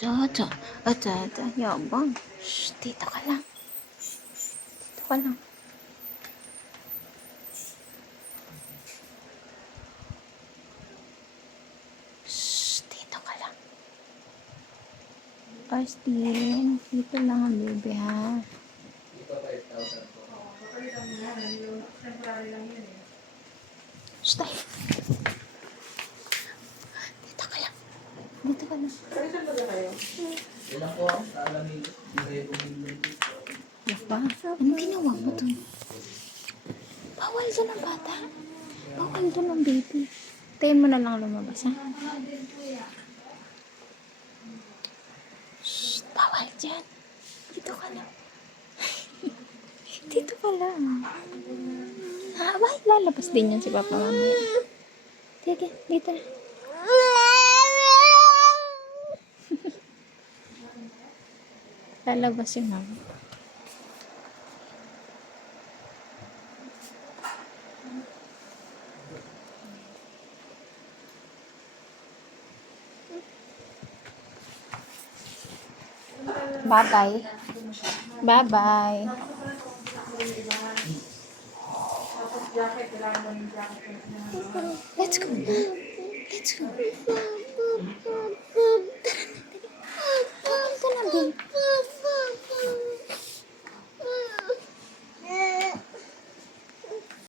Ata, ata, ata, yabang. Shh, dito ka lang. Dito ka lang. Shh, dito ka lang. Austin, dito lang ang baby, ha? Shh, tayo. Dito ka lang. Dito ka lang. Ilan po ang alamin? Hindi kayo bumili. Diba? Anong ginawa mo dun? Bawal dun ang bata. Bawal dun ang baby. Tayo mo na lang lumabas, ha? Shh, bawal dyan. Dito ka lang. Dito ka lang. Bye, lalabas din yan si Papa mamaya. Sige, dito na. Lalabas yung mama. Bye-bye. Bye-bye. Let's go. Let's go.